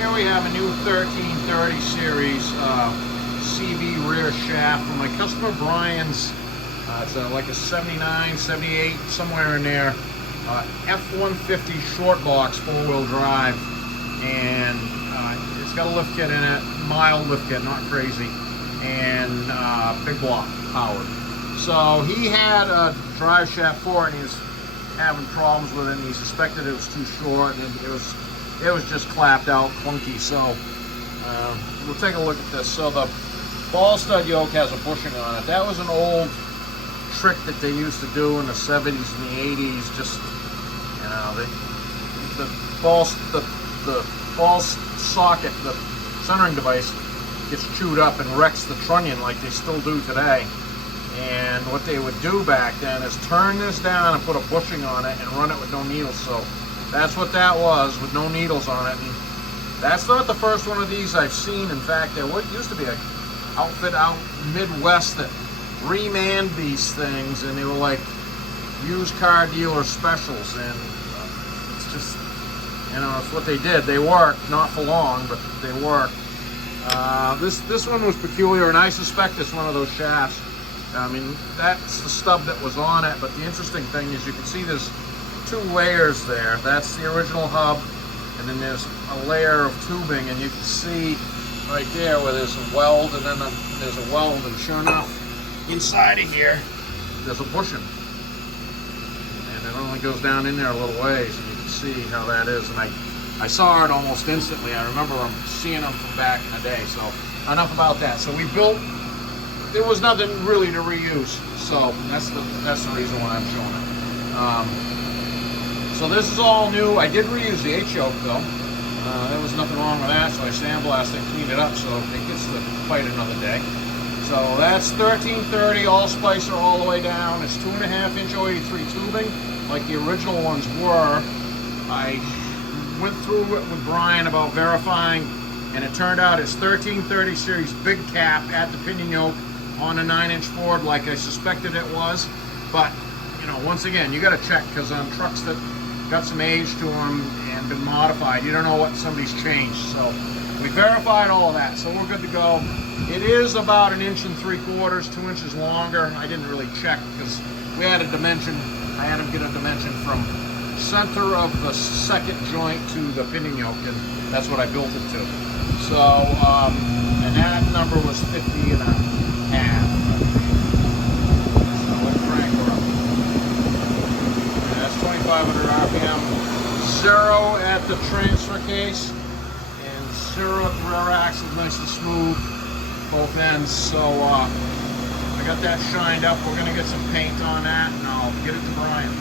Here we have a new 1330 series CV rear shaft from my customer Brian's. It's like a 79, 78, somewhere in there. F150 short box, 4-wheel drive, and it's got a lift kit in it, mild lift kit, not crazy, and big block powered. So he had a drive shaft for it, and he was having problems with it, and he suspected it was too short, and it was just clapped out, clunky. So we'll take a look at this. So the ball stud yoke has a bushing on it. That was an old trick that they used to do in the 70s and the 80s. Just, you know, the ball socket, the centering device, gets chewed up and wrecks the trunnion like they still do today. And what they would do back then is turn this down and put a bushing on it and run it with no needles. So that's what that was, with no needles on it. And that's not the first one of these I've seen. In fact, there used to be an outfit out Midwest that remanned these things, and they were like used car dealer specials. And it's just, you know, it's what they did. They worked, not for long, but they worked. This one was peculiar, and I suspect it's one of those shafts. I mean, that's the stub that was on it, but the interesting thing is you can see there's two layers there. That's the original hub, and then there's a layer of tubing, and you can see right there where there's a weld, and then there's a weld, and sure enough, inside of here, there's a bushing. And it only goes down in there a little ways, and you can see how that is. And I saw it almost instantly. I remember seeing them from back in the day. So enough about that. So we built, there was nothing really to reuse. So that's the reason why I'm showing it. So this is all new. I did reuse the H-yoke though. There was nothing wrong with that, so I sandblasted and cleaned it up so it gets to fight another day. So that's 1330 all-splicer all the way down. It's 2.5-inch 083 tubing like the original ones were. I went through it with Brian about verifying, and it turned out it's 1330 series big cap at the pinion yoke on a 9-inch Ford like I suspected it was. But, you know, once again, you got to check, because on trucks that got some age to them and been modified, you don't know what somebody's changed. So we verified all of that, so we're good to go. It is about 1 3/4 inches, 2 inches longer. I didn't really check because we had a dimension. I had him get a dimension from center of the second joint to the pinion yoke, and that's what I built it to. So, and that number was 50.5. So let's crank her up. And that's 2,500 RPM. 0 at the transfer case, and 0 at the rear axle, nice and smooth, both ends. So I got that shined up. We're gonna get some paint on that, and I'll get it to Brian.